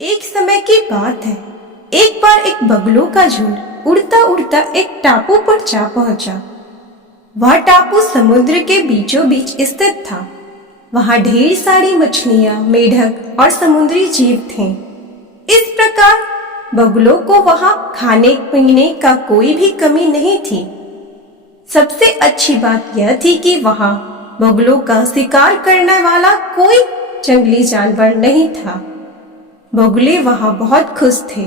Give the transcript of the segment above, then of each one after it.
एक समय की बात है। एक बार एक बगुलों का झुंड उड़ता उड़ता एक टापू पर जा पहुंचा। वह टापू समुद्र के बीचों बीच स्थित था। वहां ढेर सारी मछलियां, मेढक और समुद्री जीव थे। इस प्रकार बगुलों को वहां खाने पीने का कोई भी कमी नहीं थी। सबसे अच्छी बात यह थी कि वहां बगुलों का शिकार करने वाला कोई जंगली जानवर नहीं था। बगुले वहां बहुत खुश थे।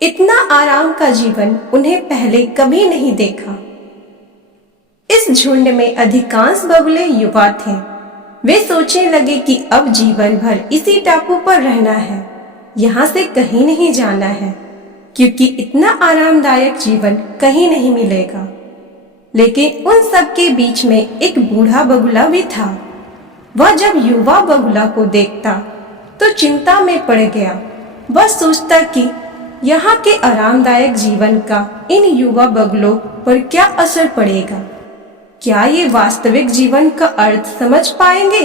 इतना आराम का जीवन उन्हें पहले कभी नहीं देखा। इस झुंड में अधिकांश बगुले युवा थे। वे सोचने लगे कि अब जीवन भर इसी टापू पर रहना है, यहाँ से कहीं नहीं जाना है, क्योंकि इतना आरामदायक जीवन कहीं नहीं मिलेगा। लेकिन उन सब के बीच में एक बूढ़ा बगुला भी था। वह जब युवा बगुला को देखता तो चिंता में पड़ गया। वह सोचता कि यहाँ के आरामदायक जीवन का इन युवा बगुलों पर क्या असर पड़ेगा। क्या ये वास्तविक जीवन का अर्थ समझ पाएंगे?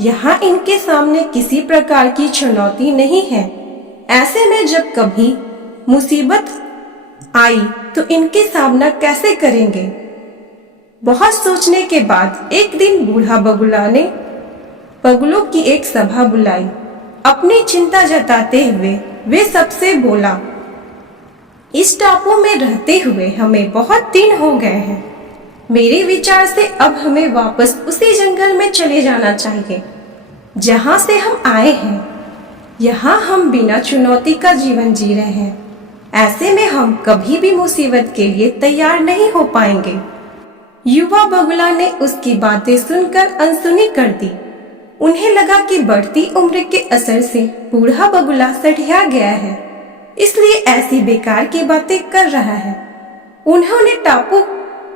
यहाँ इनके सामने किसी प्रकार की चुनौती नहीं है। ऐसे में जब कभी मुसीबत आई तो इनके सामना कैसे करेंगे? बहुत सोचने के बाद एक दिन बूढ़ा बगुला ने बगुलों की एक सभा बुलाई। अपनी चिंता जताते हुए वे सबसे बोला, इस टापू में रहते हुए हमें बहुत दिन हो गए हैं। मेरे विचार से अब हमें वापस उसी जंगल में चले जाना चाहिए जहां से हम आए हैं। यहाँ हम बिना चुनौती का जीवन जी रहे हैं। ऐसे में हम कभी भी मुसीबत के लिए तैयार नहीं हो पाएंगे। युवा बगुला ने उसकी बातें सुनकर अनसुनी कर दी। उन्हें लगा कि बढ़ती उम्र के असर से बूढ़ा बगुला सठिया गया है, इसलिए ऐसी बेकार की बातें कर रहा है। उन्होंने टापू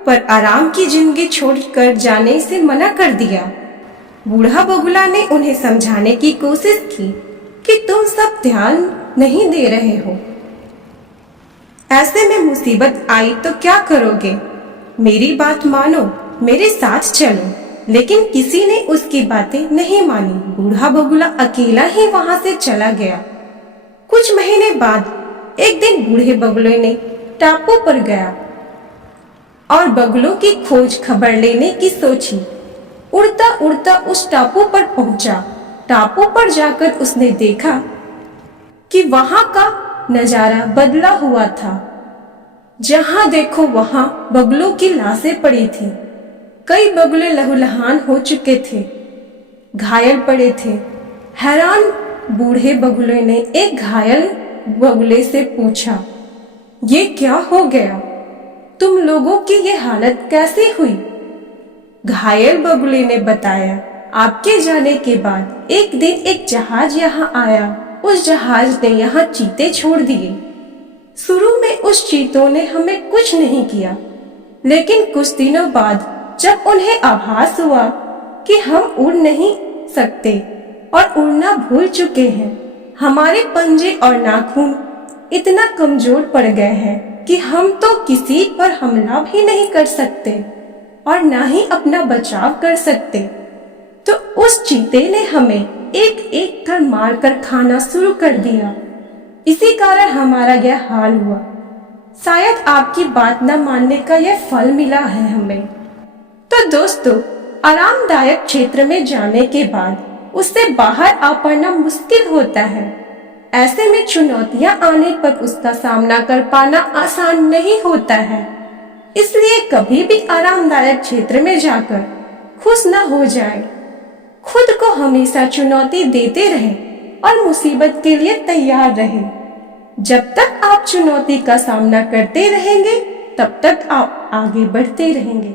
पर आराम की जिंदगी छोड़कर जाने से मना कर दिया। बूढ़ा बगुला ने उन्हें समझाने की कोशिश की कि तुम सब ध्यान नहीं दे रहे हो। ऐसे में मुसीबत आई तो क्या करोगे? मेरी बात मानो, मेरे साथ चलो। लेकिन किसी ने उसकी बातें नहीं मानी। बूढ़ा बगुला अकेला ही वहां से चला गया। कुछ महीने बाद एक दिन बूढ़े बगुले ने टापू पर गया और बगुलों की खोज खबर लेने की सोची। उड़ता उड़ता उस टापू पर पहुंचा। टापू पर जाकर उसने देखा कि वहां का नजारा बदला हुआ था। जहां देखो वहां बगुलों की लाशें पड़ी थी। कई बगुले लहूलुहान हो चुके थे, घायल पड़े थे। हैरान बूढ़े बगुले ने एक घायल बगुले से पूछा, ये क्या हो गया? तुम लोगों की ये हालत कैसे हुई? घायल बगुले ने बताया, आपके जाने के बाद एक दिन एक जहाज यहाँ आया। उस जहाज ने यहाँ चीते छोड़ दिए। शुरू में उस चीतों ने हमें कुछ नहीं किया, लेकिन कुछ दिनों बाद जब उन्हें आभास हुआ कि हम उड़ नहीं सकते और उड़ना भूल चुके हैं, हमारे पंजे और नाखून इतना कमजोर पड़ गए हैं कि हम तो किसी पर हमला भी नहीं कर सकते और ना ही अपना बचाव कर सकते। तो उस चीते ने हमें एक एक कर मारकर खाना शुरू कर दिया। इसी कारण हमारा यह हाल हुआ। शायद आपकी बात न मानने का यह फल मिला है हमें। तो दोस्तों, आरामदायक क्षेत्र में जाने के बाद उससे बाहर आ पाना मुश्किल होता है। ऐसे में चुनौतियां आने पर उसका सामना कर पाना आसान नहीं होता है। इसलिए कभी भी आरामदायक क्षेत्र में जाकर खुश न हो जाए। खुद को हमेशा चुनौती देते रहें और मुसीबत के लिए तैयार रहें। जब तक आप चुनौती का सामना करते रहेंगे, तब तक आप आगे बढ़ते रहेंगे।